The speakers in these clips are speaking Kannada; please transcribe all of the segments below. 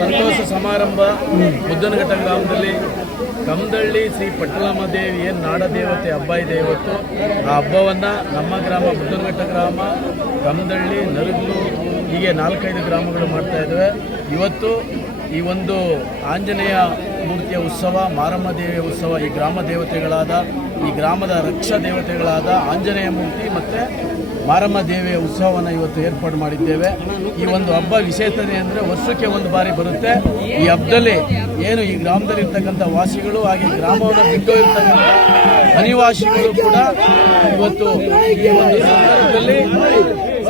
ಸಂತೋಷ ಸಮಾರಂಭ ಮುದ್ದನಘಟ್ಟ ಗ್ರಾಮದಲ್ಲಿ ಕಮದಳ್ಳಿ ಶ್ರೀ ಪಟ್ಟಲಮ್ಮ ದೇವಿ ಏನು ನಾಡದೇವತೆ ಹಬ್ಬ ಇದೆ ಇವತ್ತು. ಆ ಹಬ್ಬವನ್ನು ನಮ್ಮ ಗ್ರಾಮ ಮುದ್ದನಘಟ್ಟ ಗ್ರಾಮ, ಕಮದಳ್ಳಿ, ನರಗಲು ಹೀಗೆ 4-5 ಗ್ರಾಮಗಳು ಮಾಡ್ತಾ ಇದ್ದಾವೆ. ಇವತ್ತು ಈ ಒಂದು ಆಂಜನೇಯ ಮೂರ್ತಿಯ ಉತ್ಸವ, ಮಾರಮ್ಮ ದೇವಿಯ ಉತ್ಸವ, ಈ ಗ್ರಾಮ ದೇವತೆಗಳಾದ, ಈ ಗ್ರಾಮದ ರಕ್ಷಾ ದೇವತೆಗಳಾದ ಆಂಜನೇಯ ಮೂರ್ತಿ ಮತ್ತು ಮಾರಮ್ಮ ದೇವಿಯ ಉತ್ಸವವನ್ನು ಇವತ್ತು ಏರ್ಪಾಡು ಮಾಡಿದ್ದೇವೆ. ಈ ಒಂದು ಹಬ್ಬ ವಿಶೇಷತೆ ಅಂದರೆ ವರ್ಷಕ್ಕೆ ಒಂದು ಬಾರಿ ಬರುತ್ತೆ. ಈ ಹಬ್ಬದಲ್ಲಿ ಏನು ಈ ಗ್ರಾಮದಲ್ಲಿರ್ತಕ್ಕಂಥ ವಾಸಿಗಳು ಹಾಗೆ ಗ್ರಾಮವನ್ನು ಬಿಟ್ಟು ಇರ್ತಕ್ಕಂಥ ಅನಿವಾಸಿಗಳು ಕೂಡ ಇವತ್ತು ಈ ಒಂದು ಸಂದರ್ಭದಲ್ಲಿ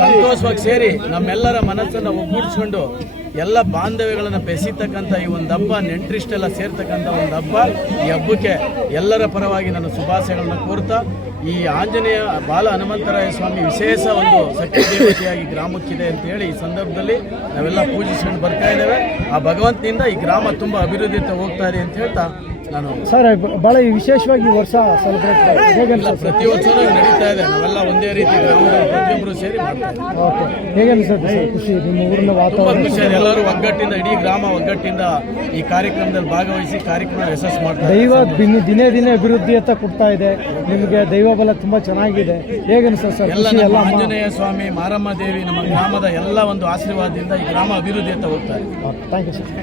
ಸಂತೋಷವಾಗಿ ಸೇರಿ ನಮ್ಮೆಲ್ಲರ ಮನಸ್ಸನ್ನು ಒಗ್ಗೂಡಿಸ್ಕೊಂಡು ಎಲ್ಲ ಬಾಂಧವ್ಯಗಳನ್ನು ಬೆಸೆಯತಕ್ಕಂಥ ಈ ಒಂದು ಹಬ್ಬ, ನೆಂಟರಿಷ್ಟೆಲ್ಲ ಸೇರ್ತಕ್ಕಂಥ ಒಂದು ಹಬ್ಬ. ಈ ಹಬ್ಬಕ್ಕೆ ಎಲ್ಲರ ಪರವಾಗಿ ನಾನು ಶುಭಾಶಯಗಳನ್ನು ಕೋರ್ತಾ, ಈ ಆಂಜನೇಯ ಬಾಲ ಹನುಮಂತರಾಯ ಸ್ವಾಮಿ ವಿಶೇಷ ಒಂದು ಶಕ್ತಿ ದೇವತೆಯಾಗಿ ಗ್ರಾಮಕ್ಕಿದೆ ಅಂತ ಹೇಳಿ ಈ ಸಂದರ್ಭದಲ್ಲಿ ನಾವೆಲ್ಲ ಪೂಜಿಸ್ಕೊಂಡು ಬರ್ತಾ ಇದ್ದೇವೆ. ಆ ಭಗವಂತನಿಂದ ಈ ಗ್ರಾಮ ತುಂಬ ಅಭಿವೃದ್ಧಿ ಹೋಗ್ತಾ ಇದೆ ಅಂತ ಹೇಳ್ತಾ ನಾನು ಸರ್ ಭಾಳ ವಿಶೇಷವಾಗಿ ವರ್ಷ ಸೆಲೆಬ್ರೇಟ್ ಪ್ರತಿ ವರ್ಷವೂ ನಡೀತಾ ಇದೆ. ನಾವೆಲ್ಲ ಒಂದೇ ರೀತಿ ಗ್ರಾಮದಲ್ಲಿ ಪ್ರತಿಯೊಬ್ಬರು ಸೇರಿ ಮಾಡ್ತಾ ಇದ್ದೀವಿ. ಓಕೆ, ಹೇಗೆ ಅನಿಸುತ್ತೆ ಸರ್ ಖುಷಿ? ನಿಮ್ಮ ಊರಿನ ತುಂಬ ವಾತಾವರಣ ಖುಷಿ ಇದೆ. ಎಲ್ಲರೂ ಒಗ್ಗಟ್ಟಿಂದ, ಇಡೀ ಗ್ರಾಮ ಒಗ್ಗಟ್ಟಿಂದ ಈ ಕಾರ್ಯಕ್ರಮದಲ್ಲಿ ಭಾಗವಹಿಸಿ ಕಾರ್ಯಕ್ರಮ ಯಶಸ್ಸು ಮಾಡ್ತಾರೆ. ದೈವ ದಿನೇ ದಿನೇ ಅಭಿವೃದ್ಧಿ ಅಂತ ಕೊಡ್ತಾ ಇದೆ. ನಿಮಗೆ ದೈವ ಬಲ ತುಂಬ ಚೆನ್ನಾಗಿದೆ. ಹೇಗೆ ಅನಿಸುತ್ತೆ ಸರ್? ಎಲ್ಲ ಖುಷಿ ನಮ್ಮ ಎಲ್ಲ ಆಂಜನೇಯ ಸ್ವಾಮಿ, ಮಾರಮ್ಮ ದೇವಿ, ನಮ್ಮ ಗ್ರಾಮದ ಎಲ್ಲ ಒಂದು ಆಶೀರ್ವಾದದಿಂದ ಈ ಗ್ರಾಮ ಅಭಿವೃದ್ಧಿ ಅಂತ ಹೋಗ್ತಾರೆ. Thank you sir.